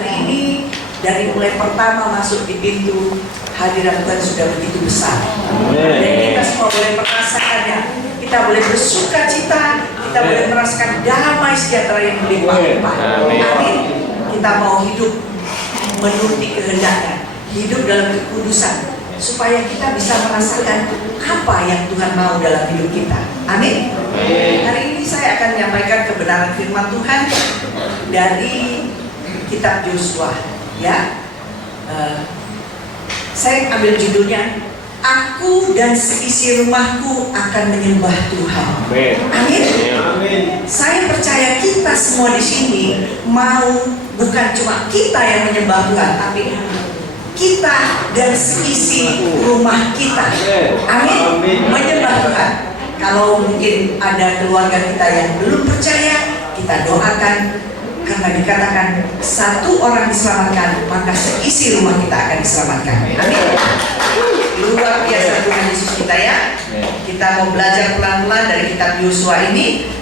hari ini dari mulai pertama masuk di pintu, hadirat Tuhan sudah begitu besar. Dan kita semua boleh merasakannya. Kita boleh bersuka cita, kita boleh merasakan damai sejahtera yang berlimpah-limpah. Amin. Kita mau hidup menuruti kehendaknya, hidup dalam kekudusan, supaya kita bisa merasakan apa yang Tuhan mau dalam hidup kita. Amin. Hari ini saya akan menyampaikan kebenaran firman Tuhan dari kitab Yosua. Ya, saya ambil judulnya, Aku dan seisi rumahku akan menyembah Tuhan. Amin. Saya percaya kita semua di sini mau bukan cuma kita yang menyembah Tuhan, tapi kita dan seisi rumah kita. Amin. Menyembah Tuhan. Kalau mungkin ada keluarga kita yang belum percaya, kita doakan. Karena dikatakan satu orang diselamatkan, maka seisi rumah kita akan diselamatkan. Amin. Luar biasa Tuhan Yesus kita ya. Kita mau belajar pelan-pelan dari kitab Yosua ini.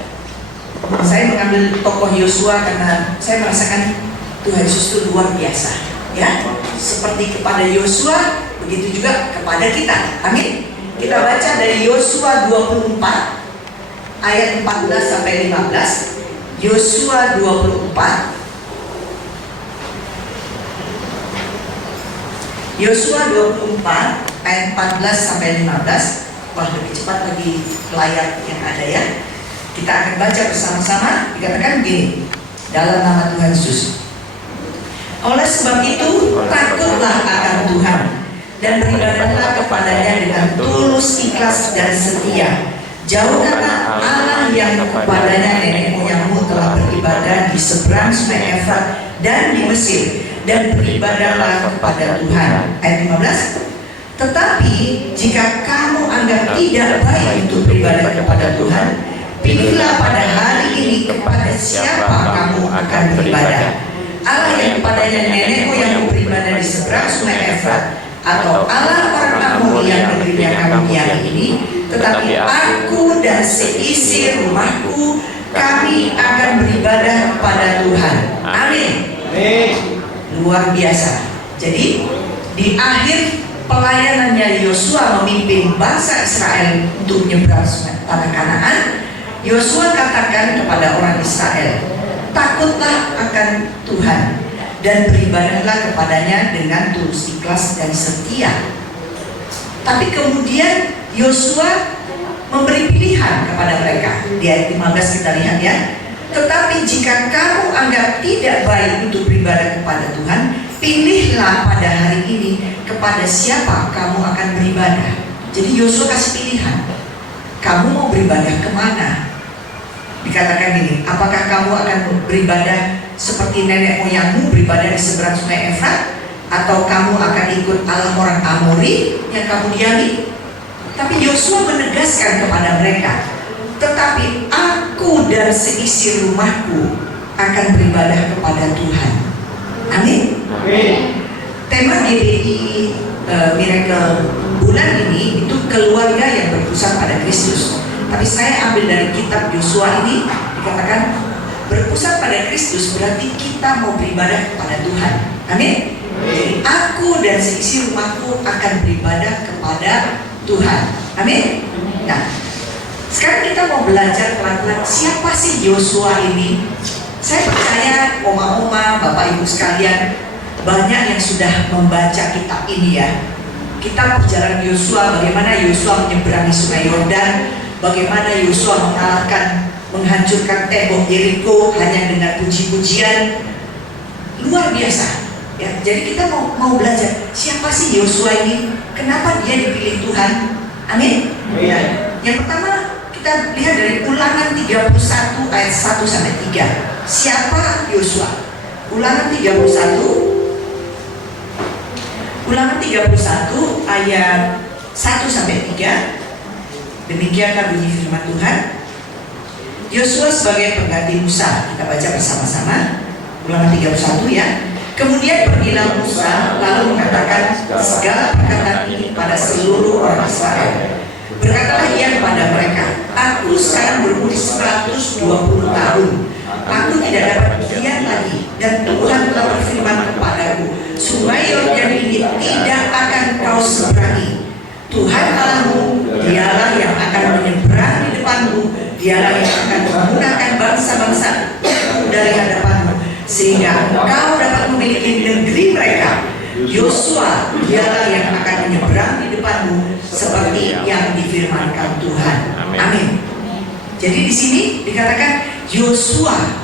Saya mengambil tokoh Yosua karena saya merasakan Tuhan Yesus itu luar biasa. Ya, seperti kepada Yosua, begitu juga kepada kita. Amin. Kita baca dari Yosua 24 ayat 14 sampai 15. Yosua 24 ayat 14 sampai 15. Wah, lebih cepat lagi layar yang ada ya. Kita akan baca bersama-sama. Dikatakan begini, dalam nama Tuhan Yesus. Oleh sebab itu, takutlah akan Tuhan dan beribadahlah kepadanya dengan tulus, ikhlas dan setia. Jauhkanlah Allah yang kepadanya nenek moyangmu telah beribadah di seberang sungai Efrat dan di Mesir, dan beribadahlah kepada Tuhan. Ayat 15. Tetapi jika kamu anggap tidak baik untuk beribadah kepada Tuhan, pilihlah pada hari ini kepada siapa kamu akan beribadah. Allah yang kepadanya nenek moyangmu beribadah di seberang sungai Efrat, atau Allah orang Amori yang negerinya kamu miangi ini. Tetapi aku dan seisi rumahku, kami akan beribadah kepada Tuhan. Amin. Luar biasa. Jadi di akhir pelayanannya Yosua memimpin bangsa Israel untuk menyeberang tanah Kanaan, Yosua katakan kepada orang Israel, takutlah akan Tuhan dan beribadahlah kepadanya dengan tulus, ikhlas dan setia. Tapi kemudian Yosua memberi pilihan kepada mereka. Di ayat 15 kita lihat ya. Tetapi jika kamu anggap tidak baik untuk beribadah kepada Tuhan, pilihlah pada hari ini kepada siapa kamu akan beribadah. Jadi Yosua kasih pilihan. Kamu mau beribadah kemana? Dikatakan gini, apakah kamu akan beribadah seperti nenek moyangmu beribadah di seberang sungai Efrat, atau kamu akan ikut Allah orang Amori yang kamu diami? Tapi Yosua menegaskan kepada mereka, tetapi aku dan seisi rumahku akan beribadah kepada Tuhan. Amin. Tema GBI Miracle bulan ini itu keluarga yang berpusat pada Kristus. Tapi saya ambil dari kitab Yosua ini, dikatakan berpusat pada Kristus berarti kita mau beribadah kepada Tuhan. Amin. Jadi aku dan seisi rumahku akan beribadah kepada Tuhan. Amin. Nah, sekarang kita mau belajar pelan-pelan siapa sih Yosua ini. Saya percaya oma-oma, bapak ibu sekalian, banyak yang sudah membaca kitab ini ya. Kitab perjalanan Yosua, bagaimana Yosua menyeberangi sungai Yordan, bagaimana Yosua menghancurkan tembok Yeriko hanya dengan puji-pujian. Luar biasa ya. Jadi kita mau belajar siapa sih Yosua ini, kenapa dia dipilih Tuhan. Amin. Ya. Yang pertama kita lihat dari Ulangan 31 ayat 1 sampai 3. Siapa Yosua? Ulangan 31 ayat 1 sampai 3. Demikianlah bunyi firman Tuhan. Yosua sebagai pengganti Musa. Kita baca bersama-sama Ulangan 31 ya. Kemudian pergilah Musa lalu mengatakan segala perkataan ini pada seluruh orang Israel. Berkatalah ia kepada mereka, aku sekarang berumur 120 tahun. Aku tidak dapat diam lagi, dan Tuhan telah berfirman Sungai Yordan ini tidak akan kau seberangi. Tuhan Allahmu, dialah yang akan menyeberang di depanmu, dialah yang akan menggunakan bangsa-bangsa dari hadapanmu, sehingga engkau dapat memiliki negeri mereka. Yosua, dialah yang akan menyeberang di depanmu, seperti yang difirmankan Tuhan. Amin. Jadi di sini dikatakan Yosua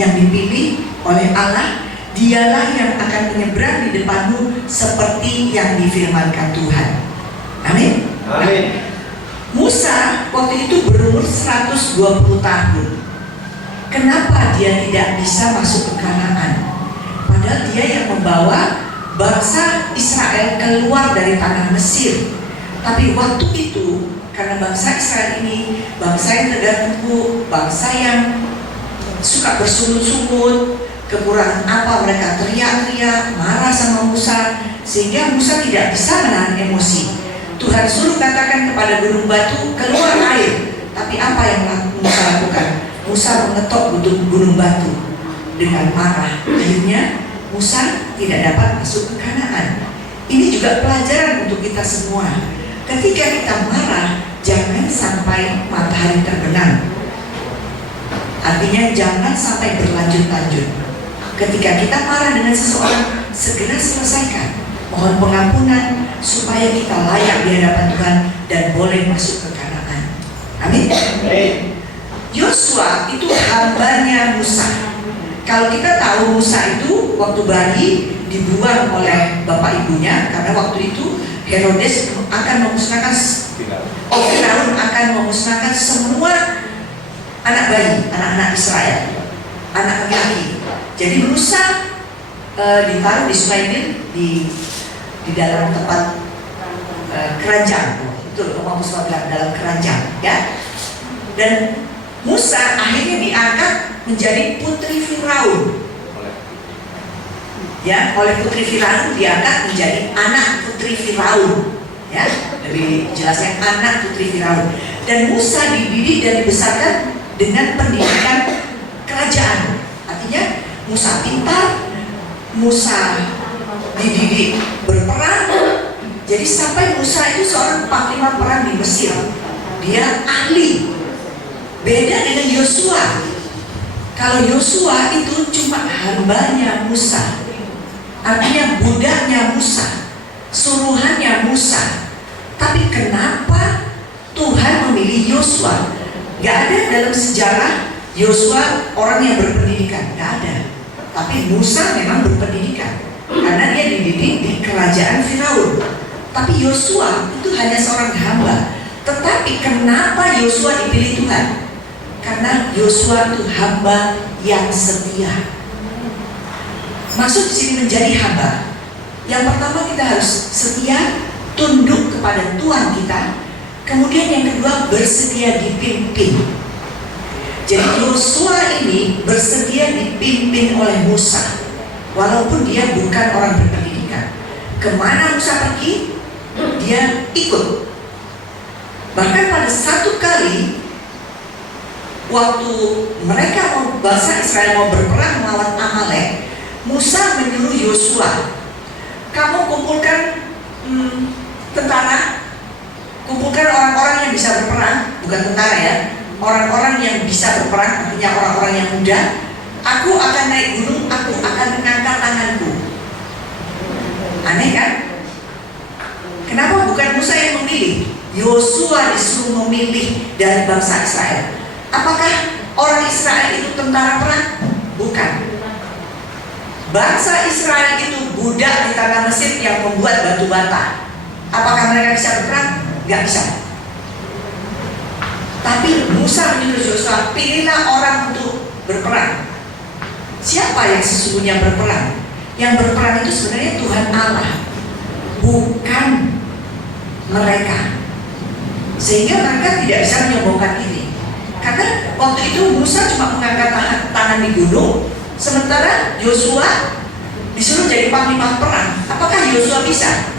yang dipilih oleh Allah, dialah yang akan menyeberang di depanmu seperti yang difirmankan Tuhan. Amin. Amin. Musa waktu itu berumur 120 tahun. Kenapa dia tidak bisa masuk ke Kanaan? Padahal dia yang membawa bangsa Israel keluar dari tanah Mesir. Tapi waktu itu, karena bangsa Israel ini bangsa yang tegar tengkuk, bangsa yang suka bersungut-sungut, kekurangan apa mereka teriak-teriak, marah sama Musa, sehingga Musa tidak bisa menahan emosi. Tuhan suruh katakan kepada gunung batu, keluar air. Tapi apa yang Musa lakukan? Musa mengetok gunung batu dengan marah. Akhirnya Musa tidak dapat masuk ke Kanaan. Ini juga pelajaran untuk kita semua. Ketika kita marah, jangan sampai matahari terbenam. Artinya jangan sampai berlanjut-lanjut. Ketika kita marah dengan seseorang, segera selesaikan. Mohon pengampunan supaya kita layak di hadapan Tuhan dan boleh masuk ke Kanaan. Amin. Yosua itu hambanya Musa. Kalau kita tahu Musa itu waktu bayi dibuang oleh bapak ibunya, karena waktu itu Herodes akan memusnahkan, Firaun akan memusnahkan semua anak bayi, anak-anak Israel, anak laki-laki. Jadi Musa ditaruh di Sungai Nil, di dalam tempat keranjang. Itu Omah Musa bilang dalam keranjang, ya. Dan Musa akhirnya diangkat menjadi putri Firaun. Ya, oleh putri Firaun diangkat menjadi anak putri Firaun. Ya, lebih jelasnya anak putri Firaun. Dan Musa dididik dan dibesarkan dengan pendidikan kerajaan. Artinya Musa pintar, Musa dididik berperang. Jadi sampai Musa itu seorang panglima perang di Mesir. Dia ahli. Beda dengan Yosua. Kalau Yosua itu cuma hambanya Musa, artinya budaknya Musa, suruhannya Musa. Tapi kenapa Tuhan memilih Yosua? Gak ada dalam sejarah Yosua orang yang berpendidikan, gak ada. Tapi Musa memang berpendidikan karena dia dididik di kerajaan Firaun. Tapi Yosua itu hanya seorang hamba. Tetapi kenapa Yosua dipilih Tuhan? Karena Yosua itu hamba yang setia. Maksud di sini menjadi hamba, yang pertama kita harus setia, tunduk kepada Tuhan kita. Kemudian yang kedua, bersedia dipimpin. Jadi Yosua ini bersedia dipimpin oleh Musa, walaupun dia bukan orang berpendidikan. Kemana Musa pergi, dia ikut. Bahkan pada satu kali, waktu mereka bangsa Israel mau berperang melawan Amalek, Musa menyuruh Yosua, kamu kumpulkan tentara, kumpulkan orang-orang yang bisa berperang, bukan tentara ya, orang-orang yang bisa berperang, artinya orang-orang yang muda. Aku akan naik gunung, aku akan mengangkat tanganku. Aneh kan? Kenapa bukan Musa yang memilih? Yosua disuruh memilih dari bangsa Israel. Apakah orang Israel itu tentara perang? Bukan. Bangsa Israel itu budak di tanah Mesir yang membuat batu bata. Apakah mereka bisa berperang? Gak bisa. Tapi Musa menyuruh Yosua, pilihlah orang untuk berperang. Siapa yang sesungguhnya berperang? Yang berperang itu sebenarnya Tuhan Allah, bukan mereka. Sehingga mereka tidak bisa menyombongkan diri. Karena waktu itu Musa cuma mengangkat tangan di gunung, sementara Yosua disuruh jadi panglima perang. Apakah Yosua bisa?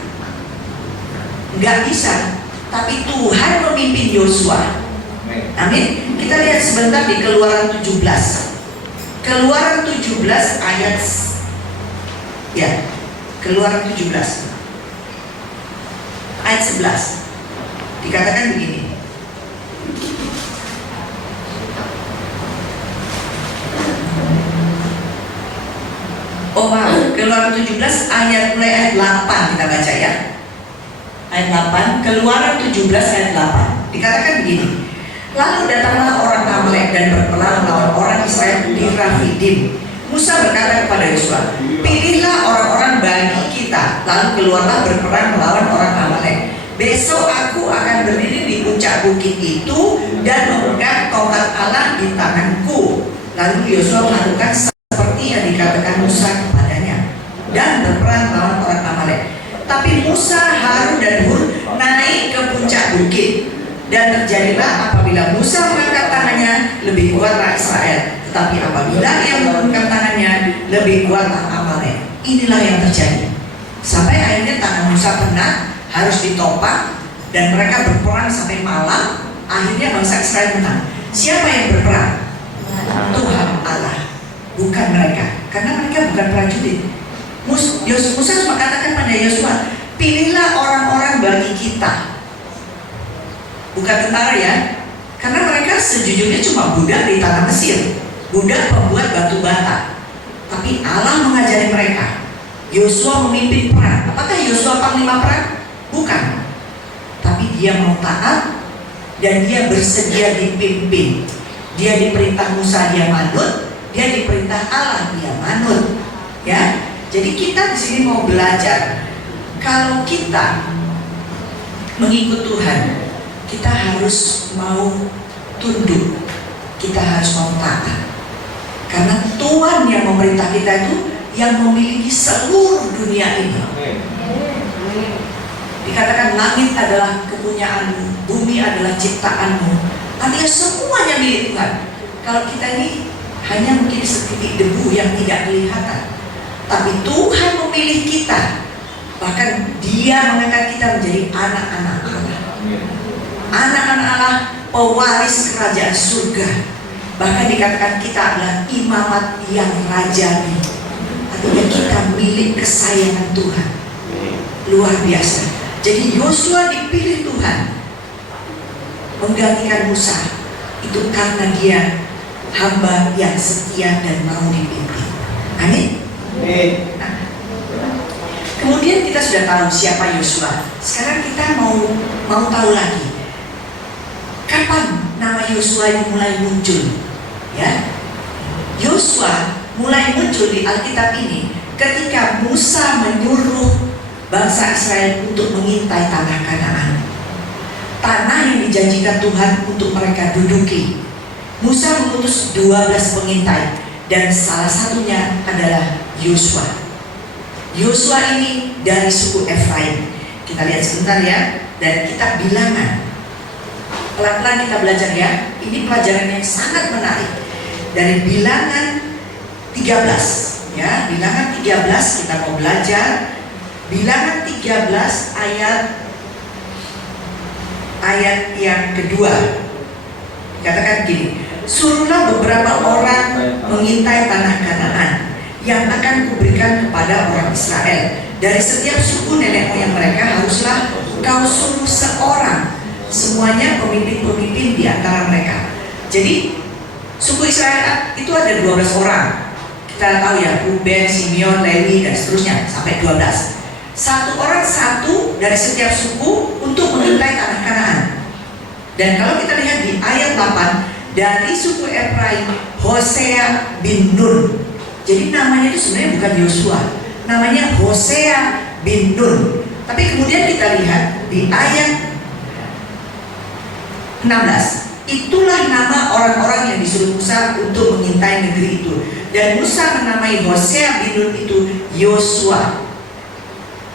Enggak bisa. Tapi Tuhan memimpin Yosua. Amin. Kita lihat sebentar di Keluaran 17. Keluaran 17 ayat ya. Keluaran 17 ayat 11 dikatakan begini. Oh maaf, Keluaran 17 mulai ayat 8 kita baca ya. Ayat 8, Keluaran 17 ayat 8 dikatakan begini. Lalu datanglah orang Amalek dan berperang melawan orang Israel di Rafidim. Musa berkata kepada Yosua, pilihlah orang-orang bagi kita, lalu keluarlah berperang melawan orang Amalek. Besok aku akan berdiri di puncak bukit itu dan memegang tongkat Allah di tanganku. Lalu Yosua melakukan seperti yang dikatakan Musa kepadanya dan berperang melawan orang Amalek. Tapi Musa, Harun dan Hur naik ke puncak bukit, dan terjadilah apabila Musa mengangkat tangannya lebih kuatlah Israel, tetapi apabila ia menurunkan tangannya lebih kuatlah Amalek. Inilah yang terjadi sampai akhirnya tangan Musa penat, harus ditopang, dan mereka berperang sampai malam. Akhirnya bangsa Israel menang. Siapa yang berperang? Tuhan Allah, bukan mereka, karena mereka bukan prajurit. Musa cuma katakan pada Yosua, pilihlah orang-orang bagi kita, bukan tentara ya, karena mereka sejujurnya cuma budak di tanah Mesir, budak pembuat batu bata. Tapi Allah mengajari mereka. Yosua memimpin perang. Apakah Yosua panglima perang? Bukan. Tapi dia mau taat dan dia bersedia dipimpin. Dia diperintah Musa, dia manut. Dia diperintah Allah, dia manut. Ya, jadi kita di sini mau belajar. Kalau kita mengikut Tuhan, kita harus mau tunduk, kita harus mau taat. Karena Tuhan yang memerintah kita itu yang memiliki seluruh dunia ini. Dikatakan langit adalah kepunyaanmu, bumi adalah ciptaanmu. Artinya semuanya milik Tuhan. Kalau kita ini hanya mungkin setitik debu yang tidak kelihatan, tapi Tuhan memilih kita. Bahkan Dia mengangkat kita menjadi anak-anak Allah. Anak-anak Allah, pewaris kerajaan surga. Bahkan dikatakan kita adalah imamat yang rajani. Artinya kita milik kesayangan Tuhan. Luar biasa. Jadi Yosua dipilih Tuhan menggantikan Musa. Itu karena dia hamba yang setia dan mau dipimpin. Amin. Nah, kemudian kita sudah tahu siapa Yosua. Sekarang kita mau tahu lagi, kapan nama Yosua ini mulai muncul? Ya, Yosua mulai muncul di Alkitab ini ketika Musa menyuruh bangsa Israel untuk mengintai tanah Kanaan, tanah yang dijanjikan Tuhan untuk mereka duduki. Musa mengutus 12 pengintai dan salah satunya adalah Yosua. Yosua ini dari suku Efraim. Kita lihat sebentar ya, dari kitab Bilangan. Pelan-pelan kita belajar ya. Ini pelajaran yang sangat menarik. Dari Bilangan 13 ya, Bilangan 13 kita mau belajar. Bilangan 13 ayat yang kedua. Katakan gini, suruhlah beberapa orang mengintai tanah Kanaan yang akan kuberikan kepada orang Israel. Dari setiap suku nenek moyang mereka haruslah kau suruh seorang, semuanya pemimpin-pemimpin di antara mereka. Jadi suku Israel itu ada 12 orang. Kita tahu ya, Ruben, Simeon, Lewi dan seterusnya sampai 12. Satu orang satu dari setiap suku untuk mengintai tanah Kanaan. Dan kalau kita lihat di ayat 8, dari suku Efraim Hosea bin Nun. Jadi namanya itu sebenarnya bukan Yosua, namanya Hosea bin Nun. Tapi kemudian kita lihat di ayat 16, itulah nama orang-orang yang disuruh Musa untuk mengintai negeri itu. Dan Musa menamai Hosea bin Nun itu Yosua.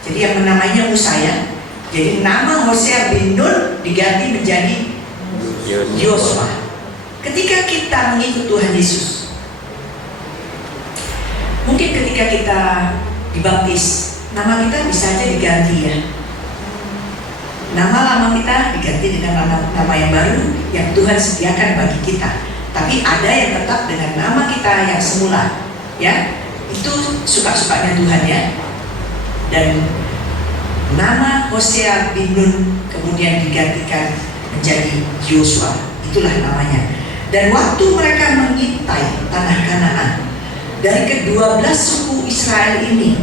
Jadi yang menamainya Musa ya. Jadi nama Hosea bin Nun diganti menjadi Yosua. Ketika kita mengikut Tuhan Yesus, mungkin ketika kita dibaptis, nama kita bisa aja diganti ya. Nama lama kita diganti dengan nama yang baru yang Tuhan sediakan bagi kita. Tapi ada yang tetap dengan nama kita yang semula, ya. Itu suka-sukanya Tuhan ya. Dan nama Hosea bin Nun kemudian digantikan menjadi Yosua. Itulah namanya. Dan waktu mereka mengintai tanah Kanaan, dari ke-12 suku Israel ini,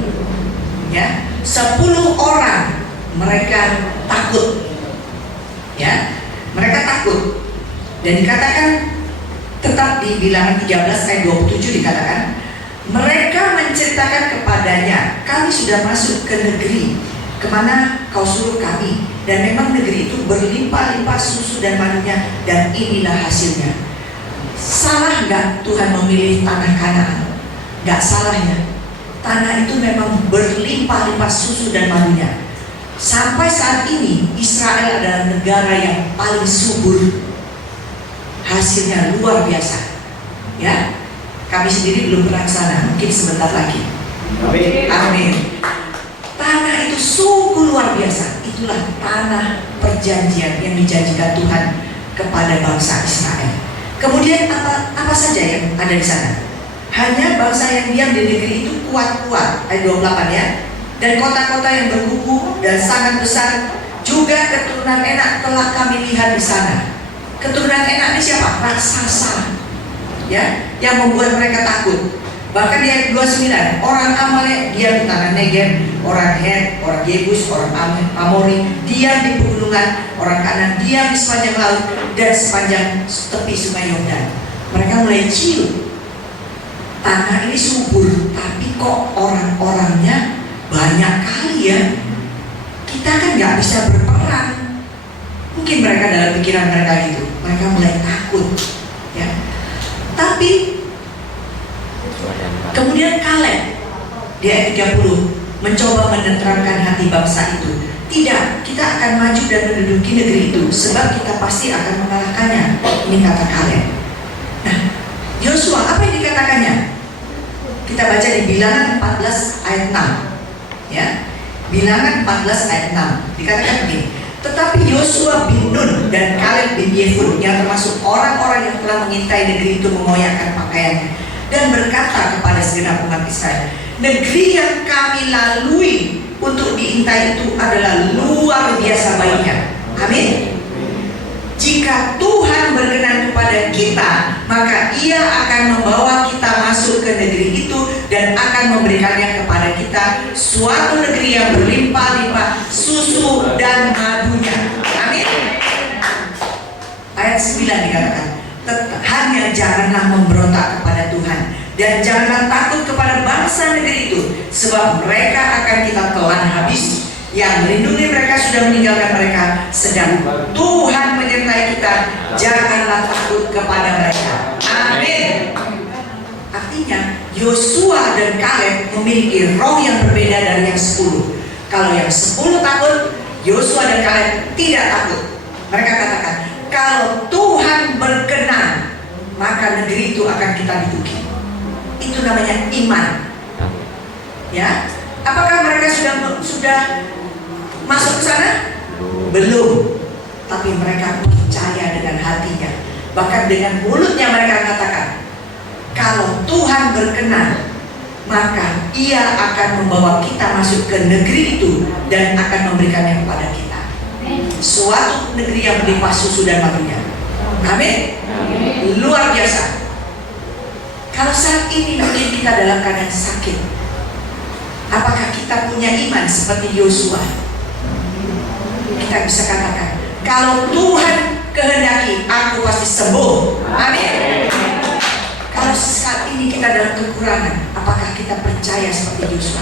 ya, 10 orang mereka takut, ya, mereka takut. Dan dikatakan, tetap di Bilangan 13 ayat 27 dikatakan, mereka menceritakan kepadanya, kami sudah masuk ke negeri kemana kau suruh kami, dan memang negeri itu berlimpah-limpah susu dan madunya, dan inilah hasilnya. Salah nggak Tuhan memilih tanah Kanaan? Nggak salah ya. Tanah itu memang berlimpah-limpah susu dan madunya. Sampai saat ini Israel adalah negara yang paling subur. Hasilnya luar biasa, ya. Kami sendiri belum pernah ke sana, mungkin sebentar lagi. Amin. Tanah itu sungguh luar biasa. Itulah tanah perjanjian yang dijanjikan Tuhan kepada bangsa Israel. Kemudian apa saja yang ada di sana? Hanya bangsa yang diam di negeri itu kuat-kuat, ayat 28 ya. Dan kota-kota yang berkuku dan sangat besar, juga keturunan Enak telah kami lihat di sana. Keturunan Enak ini siapa? Raksasa, ya, yang membuat mereka takut. Bahkan di ayat 29, orang Amalek diam di tanah Negev, orang Het, orang Yebus, orang Amori diam di pegunungan, orang Kanan diam di sepanjang laut dan sepanjang tepi sungai Yordan. Mereka mulai cium, tanah ini subur, tapi kok orang-orangnya banyak kali ya. Kita kan nggak bisa berperang. Mungkin mereka dalam pikiran mereka gitu, mereka mulai takut, ya. Tapi kemudian Kaleb di ayat 30 mencoba menenteramkan hati bangsa itu. Tidak, kita akan maju dan menduduki negeri itu, sebab kita pasti akan mengalahkannya. Ini kata Kaleb. Nah, Yosua, apa yang dikatakannya? Kita baca di Bilangan 14 ayat 6, ya. Bilangan 14 ayat 6 dikatakan begini. Tetapi Yosua bin Nun dan Kaleb bin Yefun, yang termasuk orang-orang yang telah mengintai negeri itu, mengoyakkan pakaiannya dan berkata kepada segenap umat Israel, negeri yang kami lalui untuk diintai itu adalah luar biasa baiknya. Amin. Jika Tuhan berkenan kepada kita, maka Ia akan membawa kita masuk ke negeri itu dan akan memberikannya kepada kita, suatu negeri yang berlimpah-limpah susu dan madunya. Amin. Ayat 9 dikatakan, hanya janganlah memberontak kepada Tuhan dan janganlah takut kepada bangsa negeri itu, sebab mereka akan kita telan habis. Yang melindungi mereka sudah meninggalkan mereka, sedang Tuhan menyertai kita. Janganlah takut kepada mereka. Amin. Artinya Yosua dan Kaleb memiliki roh yang berbeda dari yang 10. Kalau yang 10 takut, Yosua dan Kaleb tidak takut. Mereka katakan, kalau Tuhan berkenan, maka negeri itu akan kita duduki. Itu namanya iman. Ya, apakah mereka sudah masuk ke sana? Belum. Tapi mereka percaya dengan hatinya. Bahkan dengan mulutnya mereka katakan, kalau Tuhan berkenan, maka Ia akan membawa kita masuk ke negeri itu dan akan memberikannya kepada kita. Suatu negeri yang berlimpah susu dan madunya. Amin. Luar biasa. Kalau saat ini mungkin kita dalam keadaan sakit, apakah kita punya iman seperti Yosua? Kita bisa katakan, kalau Tuhan kehendaki, aku pasti sembuh. Amin. Kalau saat ini kita dalam kekurangan, apakah kita percaya seperti Yosua?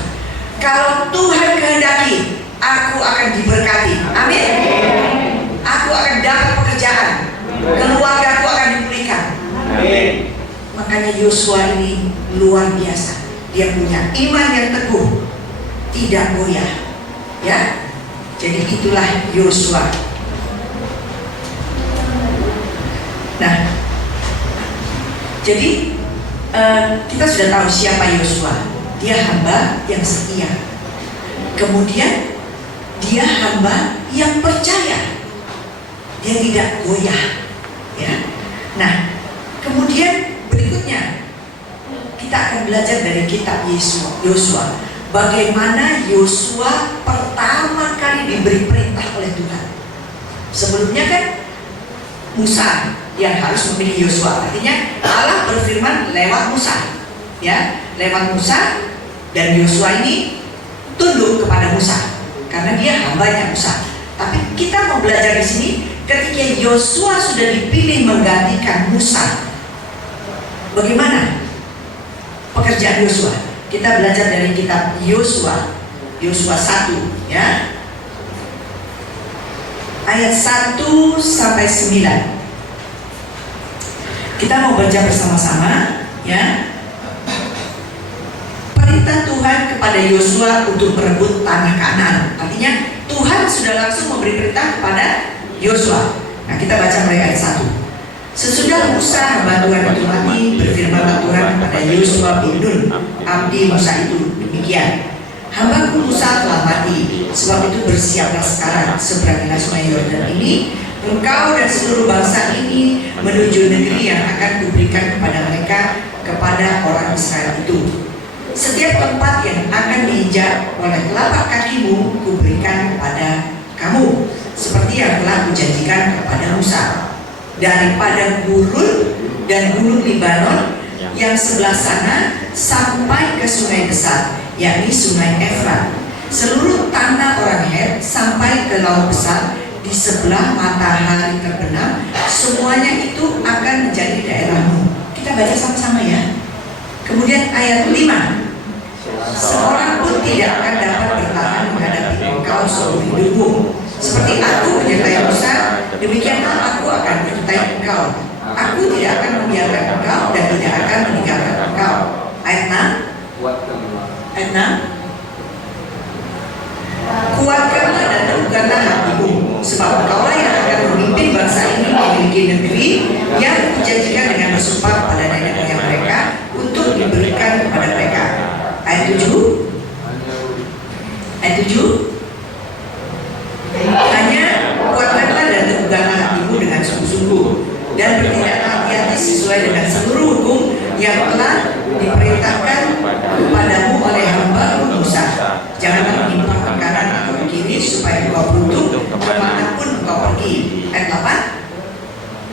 Kalau Tuhan kehendaki, aku akan diberkati. Amin. Aku akan dapat pekerjaan, keluargaku akan dipulihkan. Amin. Makanya Yosua ini luar biasa. Dia punya iman yang teguh, tidak goyah. Ya. Jadi itulah Yosua. Nah, jadi kita sudah tahu siapa Yosua. Dia hamba yang setia. Kemudian dia hamba yang percaya. Dia tidak goyah. Ya. Nah, kemudian berikutnya kita akan belajar dari kitab Yosua. bagaimana Yosua pertama kali diberi perintah oleh Tuhan. Sebelumnya kan Musa yang harus memilih Yosua. Artinya Allah berfirman lewat Musa, ya, lewat Musa, dan Yosua ini tunduk kepada Musa karena dia hambanya Musa. Tapi kita mau belajar di sini ketika Yosua sudah dipilih menggantikan Musa, bagaimana pekerjaan Yosua? Kita belajar dari kitab Yosua 1, ya, ayat 1 sampai 9. Kita mau baca bersama-sama, ya. Perintah Tuhan kepada Yosua untuk merebut tanah Kanaan. Artinya Tuhan sudah langsung memberi perintah kepada Yosua. Nah, kita baca mulai ayat 1. Sesudah Musa hamba Tuhan itu mati, berfirmanlah Tuhan kepada Yosua bin Nun, abdi Musa itu, demikian: Hambaku Musa telah mati, sebab itu bersiaplah sekarang, seberangilah sungai Yordan ini, engkau dan seluruh bangsa ini menuju negeri yang akan kuberikan kepada mereka, kepada orang Israel itu. Setiap tempat yang akan diinjak oleh telapak kakimu kuberikan kepada kamu, seperti yang telah kujanjikan kepada Musa. Daripada gurun dan gunung Libanon yang sebelah sana sampai ke sungai besar, yakni sungai Efrat, seluruh tanah orang Het sampai ke laut besar di sebelah matahari terbenam, semuanya itu akan menjadi daerahmu. Kita baca sama-sama, ya. Kemudian ayat 5. Seorang pun tidak akan dapat bertahan menghadapi engkau seumur hidupmu. Seperti aku menyertai Musa, demikianlah aku akan menyertai engkau. Aku tidak akan membiarkan engkau dan tidak akan meninggalkan engkau. Ayat 6. Ayat 6. Kuatkanlah dan teguhkanlah hatimu, sebab engkaulah yang akan memimpin bangsa ini memiliki negeri yang dijanjikan dengan bersumpah pada nenek moyang mereka untuk diberikan kepada mereka. Ayat 7. Ayat 7. Hanya kuatkanlah dan teguhkanlah hatimu dengan sungguh-sungguh, dan bertindaklah hati-hati sesuai dengan seluruh hukum yang telah diperintahkan kepadamu oleh hamba Musa. Janganlah menyimpang ke kanan atau ke kiri, supaya engkau beruntung kemanapun engkau pergi. Ayat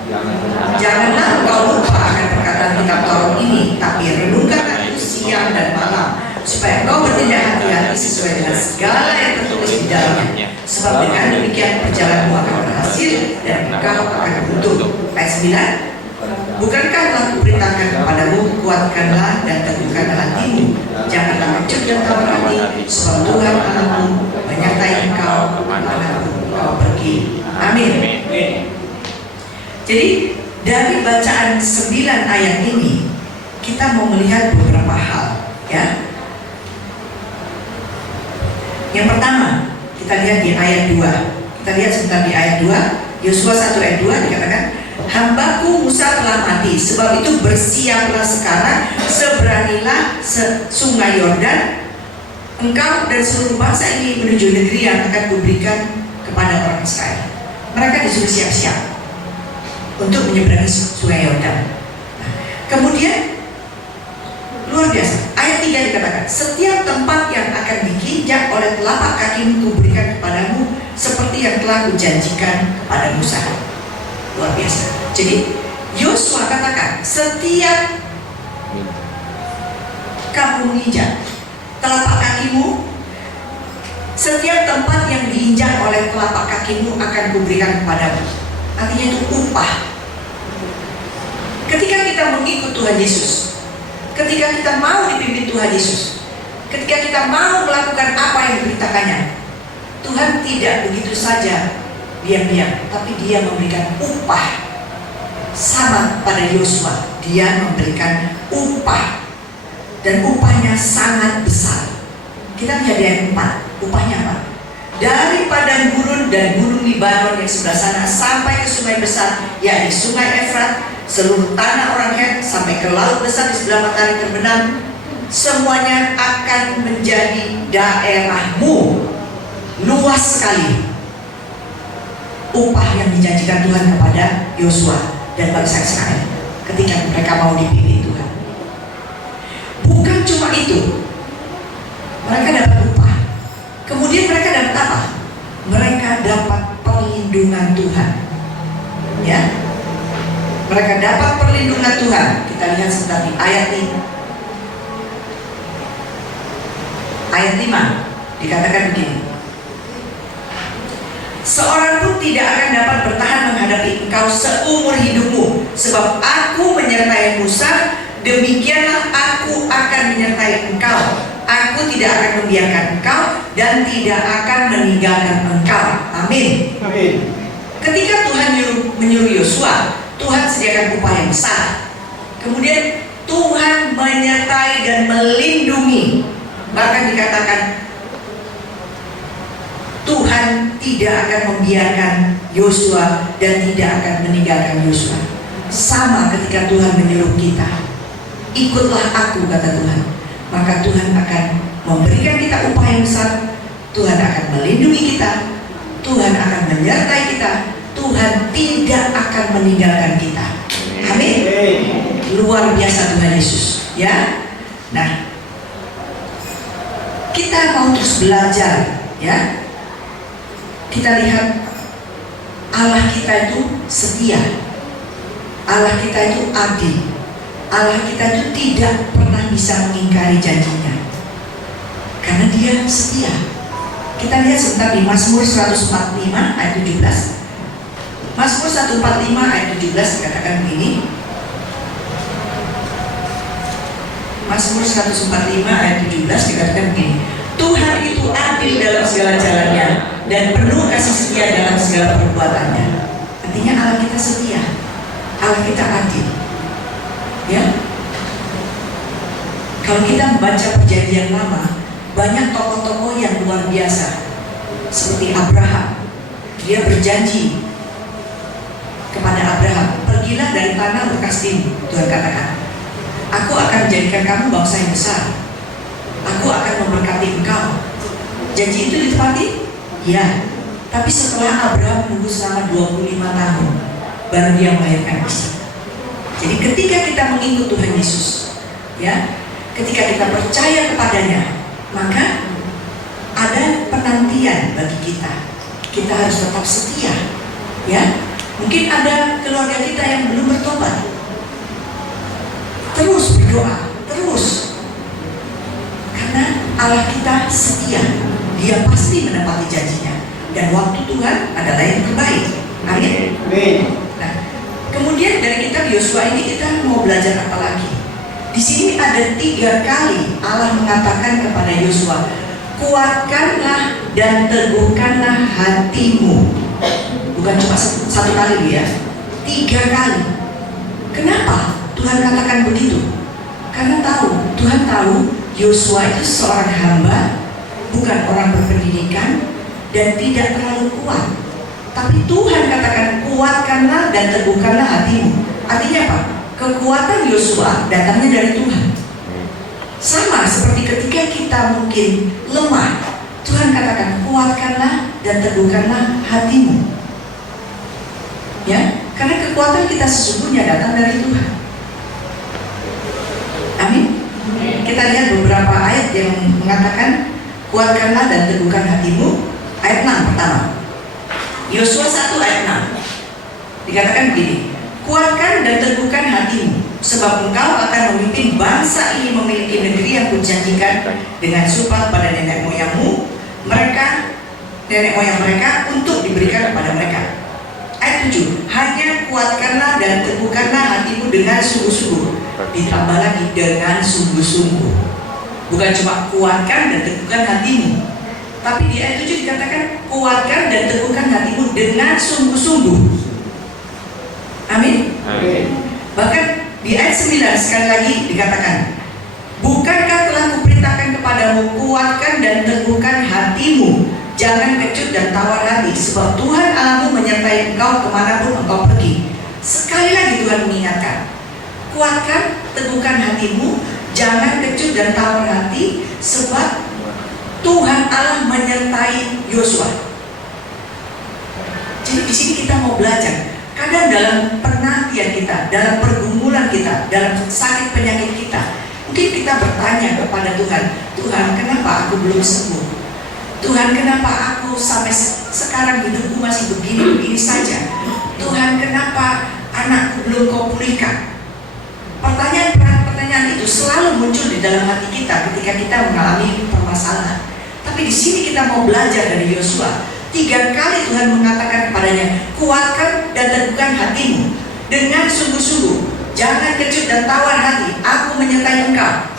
8. Janganlah engkau lupa akan perkataan kitab Taurat ini, tapi renungkanlah itu siang dan malam, supaya engkau bertindak hati-hati sesuai dengan segala yang tertulis di dalamnya. Sebab dengan demikian perjalananmu akan berhasil dan engkau akan beruntung. Ayat 9. Bukankah telah kuperintahkan kepadamu, kuatkanlah dan teguhkanlah hatimu, janganlah kecut dan tawar hati, sebab Tuhan Allahmu menyertai engkau kemanapun engkau pergi. Amin. Jadi dari bacaan 9 ayat ini kita mau melihat beberapa hal, ya. Yang pertama, kita lihat di ayat 2. Kita lihat sebentar di ayat 2. Yosua 1 ayat 2 dikatakan, hambaku Musa telah mati, sebab itu bersiaplah sekarang, seberangilah sungai Yordan, engkau dan seluruh bangsa ini menuju negeri yang akan kuberikan kepada orang Israel. Mereka disuruh siap-siap untuk menyeberangi sungai Yordan. Kemudian luar biasa, ayat 3 dikatakan, setiap tempat yang akan diinjak oleh telapak kakimu kuberikan kepadamu, seperti yang telah kujanjikan kepada Musa. Luar biasa. Jadi Yosua katakan, setiap kamu menginjak telapak kakimu, setiap tempat yang diinjak oleh telapak kakimu akan kuberikan kepadamu. Artinya itu upah. Ketika kita mengikut Tuhan Yesus, ketika kita mau dipimpin Tuhan Yesus, ketika kita mau melakukan apa yang diperintahkannya, Tuhan tidak begitu saja diam-diam, tapi Dia memberikan upah. Sama pada Yosua, Dia memberikan upah, dan upahnya sangat besar. Kita lihat di ayat 4, upahnya apa? Dari padang gurun dan gunung Libanon yang sebelah sana sampai ke sungai besar, yakni sungai Efrat, seluruh tanah orang Het sampai ke laut besar di sebelah matahari terbenam, semuanya akan menjadi daerahmu. Luas sekali upah yang dijanjikan Tuhan kepada Yosua dan bangsa Israel ketika mereka mau dipimpin Tuhan. Bukan cuma itu, Mereka dapat upah. Kemudian mereka dapat apa? Mereka dapat perlindungan Tuhan. Ya, mereka dapat perlindungan Tuhan. Kita lihat sebentar di ayat ini. Ayat 5 dikatakan begini: seorang pun tidak akan dapat bertahan menghadapi engkau seumur hidupmu, sebab aku menyertai Musa, demikianlah aku akan menyertai engkau. Aku tidak akan membiarkan engkau dan tidak akan meninggalkan engkau. Amin. Amin. Ketika Tuhan menyuruh Yosua, Tuhan sediakan upah yang besar. Kemudian Tuhan menyertai dan melindungi. Bahkan dikatakan Tuhan tidak akan membiarkan Yosua dan tidak akan meninggalkan Yosua. Sama ketika Tuhan menyuruh kita, ikutlah aku, kata Tuhan, maka Tuhan akan memberikan kita upah yang besar. Tuhan akan melindungi kita, Tuhan akan menyertai kita, Tuhan tidak akan meninggalkan kita. Amin. Luar biasa Tuhan Yesus, ya. Nah, kita mau terus belajar, ya. Kita lihat Allah kita itu setia, Allah kita itu adil, Allah kita itu tidak pernah bisa mengingkari janjinya, karena Dia setia. Kita lihat sebentar di Mazmur 145 ayat 17. Mazmur 145 ayat 17 dikatakan begini. Mazmur 145 ayat 17 dikatakan begini: Tuhan itu adil dalam segala jalannya dan penuh kasih setia dalam segala perbuatannya. Artinya Allah kita setia, Allah kita adil. Ya. Kalau kita membaca Perjanjian Lama, banyak tokoh-tokoh yang luar biasa, seperti Abraham. Dia berjanji kepada Abraham, pergilah dari tanah Kasdim. Tuhan katakan, aku akan menjadikan kamu bangsa yang besar, aku akan memberkati engkau. Janji itu ditepati? Ya. Tapi setelah Abraham menunggu selama 25 tahun, baru dia melahirkan Ishak. Jadi ketika kita mengikut Tuhan Yesus, ya, ketika kita percaya kepadanya, maka ada penantian bagi kita. Kita harus tetap setia, ya. Mungkin ada keluarga kita yang belum bertobat. Terus berdoa, terus. Karena Allah kita setia, Dia pasti menepati janjinya. Dan waktu Tuhan adalah yang terbaik. Amin. Nah, kemudian dari kitab Yosua ini kita mau belajar apa lagi? Di sini ada 3 kali Allah mengatakan kepada Yosua, kuatkanlah dan teguhkanlah hatimu. Bukan cuma satu kali ya, 3 kali. Kenapa Tuhan katakan begitu? Karena Tuhan tahu Yosua itu seorang hamba, bukan orang berpendidikan dan tidak terlalu kuat. Tapi Tuhan katakan kuatkanlah dan teguhkanlah hatimu. Artinya apa? Kekuatan Yosua datangnya dari Tuhan. Sama seperti ketika kita mungkin lemah, Tuhan katakan kuatkanlah dan teguhkanlah hatimu. Ya, karena kekuatan kita sesungguhnya datang dari Tuhan. Amin. Kita lihat beberapa ayat yang mengatakan kuatkanlah dan teguhkan hatimu. Ayat 6 pertama, Yosua 1 ayat 6 dikatakan begini: kuatkan dan teguhkan hatimu, sebab engkau akan memimpin bangsa ini memiliki negeri yang kujanjikan dengan sumpah pada nenek moyang mereka untuk diberikan kepada mereka. Ayat 7, hanya kuatkanlah dan teguhkanlah hatimu dengan sungguh-sungguh. Ditambah lagi dengan sungguh-sungguh. Bukan cuma kuatkan dan teguhkan hatimu, tapi di ayat 7 dikatakan kuatkan dan teguhkan hatimu dengan sungguh-sungguh. Amin. Amin. Bahkan di ayat 9 sekali lagi dikatakan, bukankah telah kuperintahkan kepadamu, kuatkan dan teguhkan hatimu, jangan kecut dan tawar hati, sebab Tuhan Allahmu menyertai engkau kemanapun engkau pergi. Sekali lagi Tuhan mengingatkan, kuatkan, teguhkan hatimu, jangan kecut dan tawar hati, sebab Tuhan Allah menyertai Yosua. Jadi di sini kita mau belajar. Kadang dalam penantian kita, dalam pergumulan kita, dalam sakit penyakit kita Mungkin kita bertanya kepada Tuhan, Tuhan kenapa aku belum sembuh? Tuhan kenapa aku sampai sekarang hidupku masih begini-begini saja? Tuhan kenapa anakku belum kau pulihkan? Pertanyaan itu selalu muncul di dalam hati kita ketika kita mengalami permasalahan. Tapi di sini kita mau belajar dari Yosua. 3 kali Tuhan mengatakan kepadanya, kuatkan dan teguhkan hatimu dengan sungguh-sungguh. Jangan kecut dan tawar hati, aku menyertai engkau.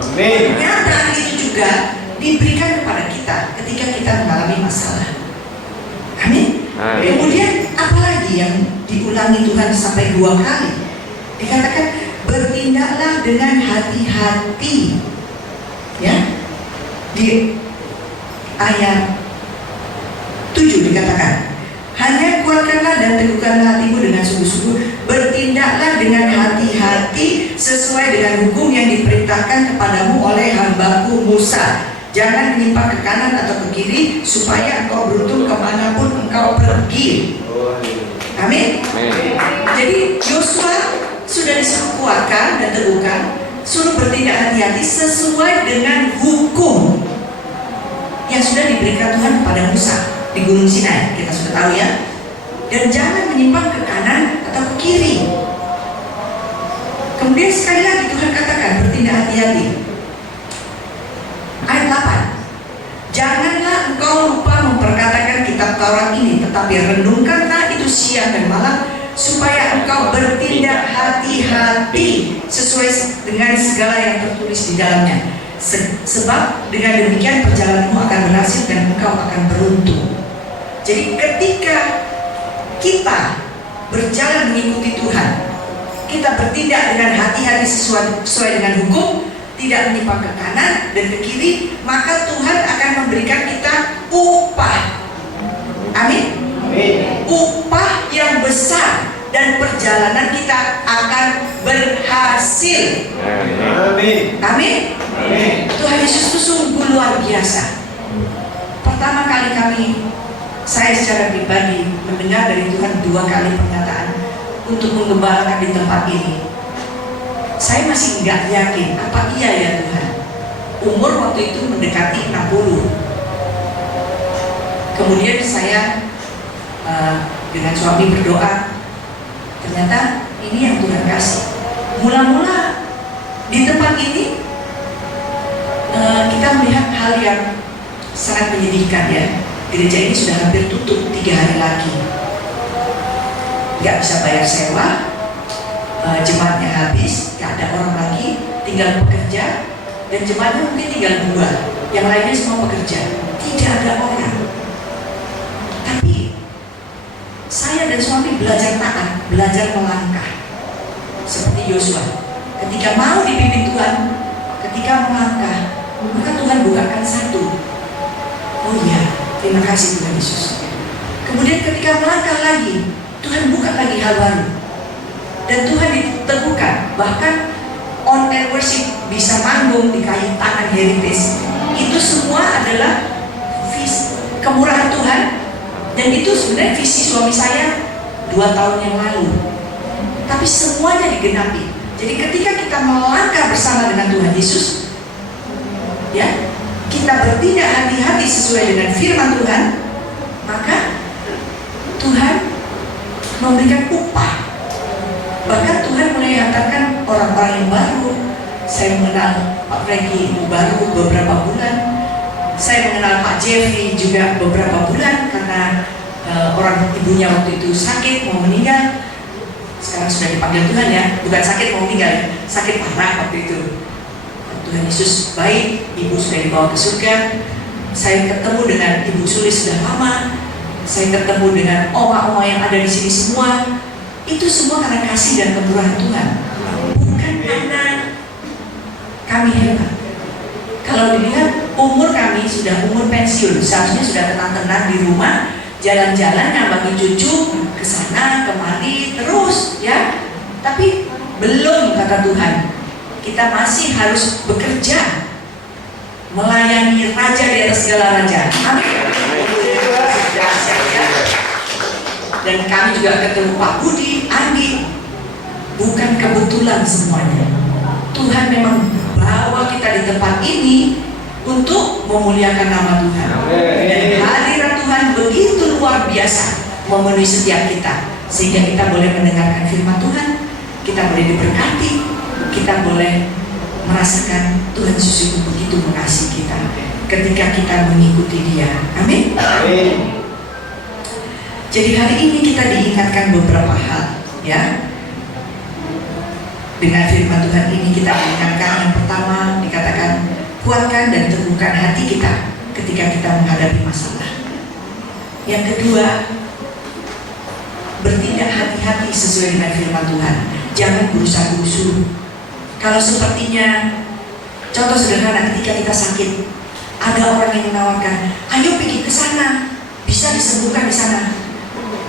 Amin. Pernyataan itu juga diberikan kepada kita ketika kita mengalami masalah. Amin. Kemudian apalagi yang diulangi Tuhan sampai 2 kali? Dikatakan bertindaklah dengan hati-hati. Ya. Di ayat 7 dikatakan, hanya kuatkanlah dan teguhkanlah hatimu dengan sungguh-sungguh, bertindaklah dengan hati-hati sesuai dengan hukum yang diperintahkan kepadamu oleh hambaku Musa. Jangan menyimpang ke kanan atau ke kiri, supaya engkau beruntung kemanapun engkau pergi. Amin. Jadi Yosua sudah disuruh kuatkan dan teguhkan, suruh bertindak hati-hati sesuai dengan hukum yang sudah diberikan Tuhan kepada Musa di Gunung Sinai. Kita sudah tahu ya. Dan jangan menyimpang ke kanan atau ke kiri. Kemudian sekali lagi Tuhan katakan bertindak hati-hati. Ayat 8, janganlah engkau lupa memperkatakan kitab Taurat ini, tetapi renungkanlah itu siang dan malam, supaya engkau bertindak hati-hati sesuai dengan segala yang tertulis di dalamnya. Sebab dengan demikian perjalananmu akan berhasil dan engkau akan beruntung. Jadi ketika kita berjalan mengikuti Tuhan, kita bertindak dengan hati-hati sesuai dengan hukum, tidak menyimpang ke kanan dan ke kiri, maka Tuhan akan memberikan kita upah. Amin. Upah yang besar dan perjalanan kita akan berhasil. Amin. Amin. Tuhan Yesus itu sungguh luar biasa. Pertama kali saya secara pribadi mendengar dari Tuhan 2 kali pernyataan untuk mengembalakan di tempat ini. Saya masih nggak yakin apa iya ya Tuhan. Umur waktu itu mendekati 60. Kemudian saya dengan suami berdoa, ternyata ini yang Tuhan kasih. Mula-mula di tempat ini kita melihat hal yang sangat menyedihkan ya. Gereja ini sudah hampir tutup 3 hari lagi. Nggak bisa bayar sewa, jemaatnya habis, nggak ada orang lagi, tinggal pekerja, dan jemaatnya mungkin tinggal 2, yang lainnya semua pekerja, tidak ada orang. Tapi saya dan suami belajar taat, belajar melangkah seperti Yosua. Ketika mau dipimpin Tuhan, ketika melangkah, maka Tuhan bukakan satu. Oh iya, terima kasih Tuhan Yesus. Kemudian ketika melangkah lagi, Tuhan buka lagi hal baru. Dan Tuhan diteguhkan. Bahkan on air worship bisa manggung di kayu tangan heritage. Itu semua adalah kemurahan Tuhan. Dan itu sebenarnya visi suami saya 2 tahun yang lalu. Tapi semuanya digenapi. Jadi ketika kita melangkah bersama dengan Tuhan Yesus, ya, kita bertindak hati-hati sesuai dengan firman Tuhan, maka Tuhan memberikan upah. Bahkan Tuhan mulai hantarkan orang-orang yang baru. Saya mengenal Pak Franky baru beberapa bulan. Saya mengenal Pak Jeffrey juga beberapa bulan karena orang ibunya waktu itu sakit mau meninggal. Sekarang sudah dipanggil Tuhan ya, bukan sakit mau meninggal, sakit parah waktu itu. Tuhan Yesus baik, ibu sudah dibawa ke surga. Saya ketemu dengan Ibu Sulis sudah lama. Saya ketemu dengan oma-oma yang ada di sini semua. Itu semua karena kasih dan kemurahan Tuhan, bukan karena kami hebat. Kalau dilihat umur kami sudah umur pensiun, seharusnya sudah tenang-tenang di rumah, jalan-jalan nyambangi cucu ke sana kemari terus ya. Tapi belum, kata Tuhan. Kita masih harus bekerja melayani Raja di atas segala raja. Amin. Dan kami juga ketemu Pak Budi, Andi. Bukan kebetulan semuanya. Tuhan memang bawa kita di tempat ini untuk memuliakan nama Tuhan. Dan hadirat Tuhan begitu luar biasa memenuhi setiap kita, sehingga kita boleh mendengarkan firman Tuhan, kita boleh diberkati, kita boleh merasakan Tuhan Yesus itu begitu mengasihi kita ketika kita mengikuti Dia. Amin. Jadi hari ini kita diingatkan beberapa hal, ya. Dengan firman Tuhan ini kita diingatkan, yang pertama dikatakan kuatkan dan teguhkan hati kita ketika kita menghadapi masalah. Yang kedua, bertindak hati-hati sesuai dengan firman Tuhan. Jangan berusaha-usuh. Kalau sepertinya, contoh sederhana, ketika kita sakit, ada orang yang menawarkan, ayo pergi ke sana, bisa disembuhkan di sana.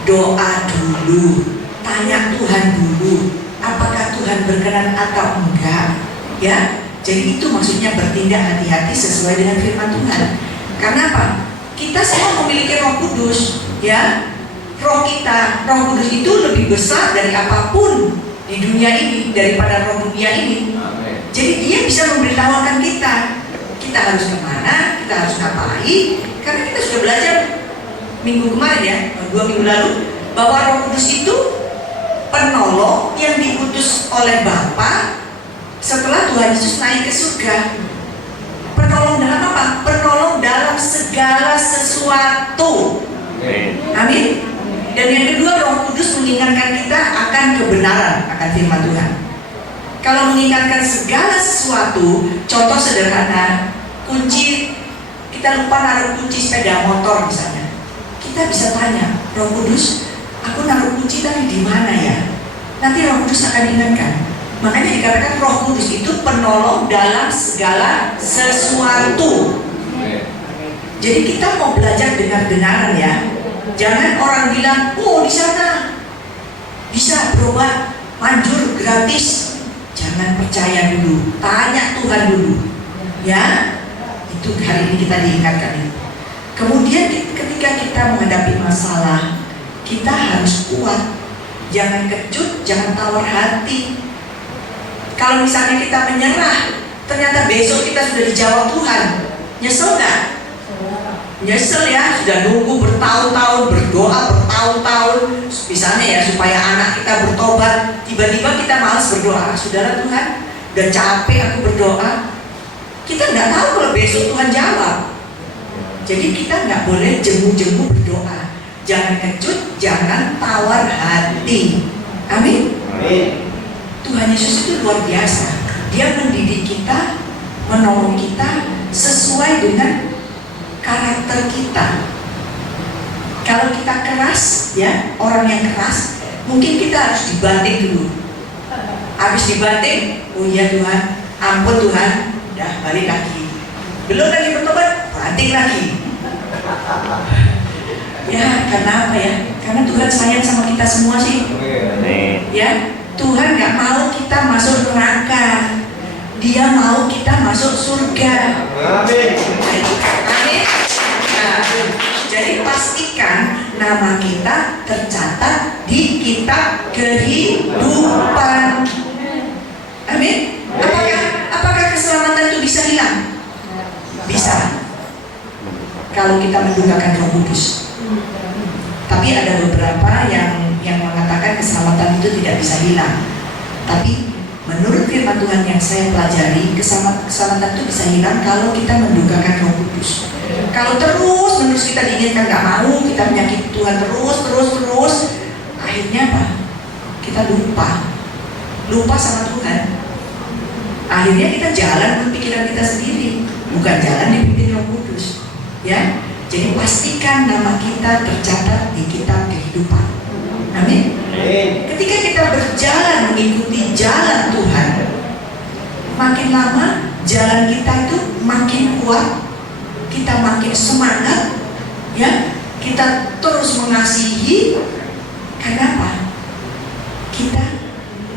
Doa dulu, tanya Tuhan dulu, apakah Tuhan berkenan atau enggak, ya. Jadi itu maksudnya bertindak hati-hati sesuai dengan firman Tuhan. Karena apa? Kita semua memiliki Roh Kudus, ya. Roh kita, Roh Kudus itu lebih besar dari apapun di dunia ini, daripada roh dunia ini. Jadi Dia bisa memberitahukan kita harus kemana, kita harus ngapain. Karena kita sudah belajar minggu kemarin, ya, 2 minggu lalu, bahwa Roh Kudus itu penolong yang diutus oleh Bapa setelah Tuhan Yesus naik ke surga. Penolong dalam apa? Penolong dalam segala sesuatu. Amin. Dan yang kedua, Roh Kudus mengingatkan kita akan kebenaran, akan firman Tuhan. Kalau mengingatkan segala sesuatu, contoh sederhana, kunci, kita lupa naruh kunci sepeda motor misalnya. Kita bisa tanya, Roh Kudus, aku naruh kunci tapi di mana ya? Nanti Roh Kudus akan ingatkan. Makanya dikatakan Roh Kudus itu penolong dalam segala sesuatu. Jadi kita mau belajar dengan benaran, ya. Jangan orang bilang, oh di sana bisa berobat manjur gratis. Jangan percaya dulu, tanya Tuhan dulu, ya. Itu hari ini kita diingatkan itu. Kemudian ketika kita menghadapi masalah, kita harus kuat. Jangan kecut, jangan tawar hati. Kalau misalnya kita menyerah, ternyata besok kita sudah dijawab Tuhan, nyesel nggak? Nyesel, ya, sudah nunggu bertahun-tahun, berdoa bertahun-tahun, misalnya ya supaya anak kita bertobat, tiba-tiba kita malas berdoa. Saudara, Tuhan, udah capek aku berdoa. Kita nggak tahu kalau besok Tuhan jawab. Jadi kita nggak boleh jemu-jemu berdoa. Jangan kecut, jangan tawar hati. Amin. Tuhan Yesus itu luar biasa. Dia mendidik kita, menolong kita sesuai dengan karakter kita. Kalau kita keras, ya, orang yang keras, mungkin kita harus dibanting dulu. Habis dibanting, oh iya Tuhan, ampun Tuhan, udah balik lagi. Belum lagi bertobat, banting lagi. Ya, karena apa ya? Karena Tuhan sayang sama kita semua sih. Ya, Tuhan gak mau kita masuk neraka. Dia mau kita masuk surga. Amin. Nah, jadi pastikan nama kita tercatat di kitab kehidupan. Amin. Apakah keselamatan itu bisa hilang? Bisa. Kalau kita mendukakan Roh Kudus. Tapi ada beberapa yang mengatakan keselamatan itu tidak bisa hilang. Tapi menurut firman Tuhan yang saya pelajari, keselamatan itu bisa hilang kalau kita mendukakan Roh Kudus. Kalau terus kita diinginkan nggak mau, kita menyakiti Tuhan terus, akhirnya apa? Kita lupa sama Tuhan. Akhirnya kita jalan menurut pikiran kita sendiri, bukan jalan dipimpin Roh Kudus. Ya, jadi pastikan nama kita tercatat di kitab kehidupan. Amin. Ketika kita berjalan mengikuti jalan Tuhan, makin lama jalan kita itu makin kuat, kita makin semangat, ya, kita terus mengasihi. Kenapa? Kita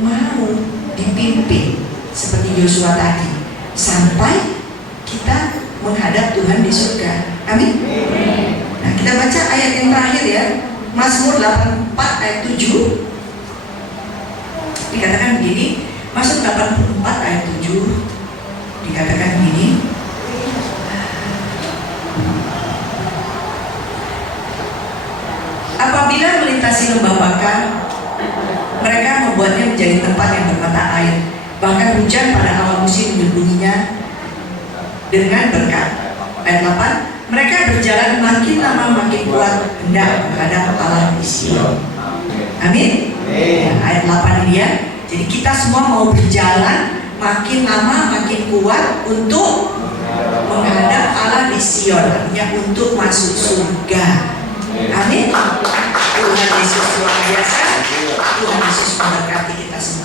mau dipimpin seperti Yosua tadi, sampai kita menghadap Tuhan di surga. Amin. Nah, kita baca ayat yang terakhir, ya, Mazmur 84 ayat 7. Dikatakan begini, Mazmur 84 ayat 7. Dikatakan begini, apabila melintasi lembah Baka, mereka membuatnya menjadi tempat yang bermata air. Bahkan hujan pada awal musim melindunginya dengan berkat. Ayat 8, mereka berjalan makin lama makin kuat hendak menghadap Allah di Sion. Amin. Ayat 8 ini ya. Jadi kita semua mau berjalan makin lama makin kuat untuk menghadap Allah di Sion, artinya untuk masuk surga. Amin. Tuhan Yesus luar biasa. Tuhan Yesus memberkati kita semua.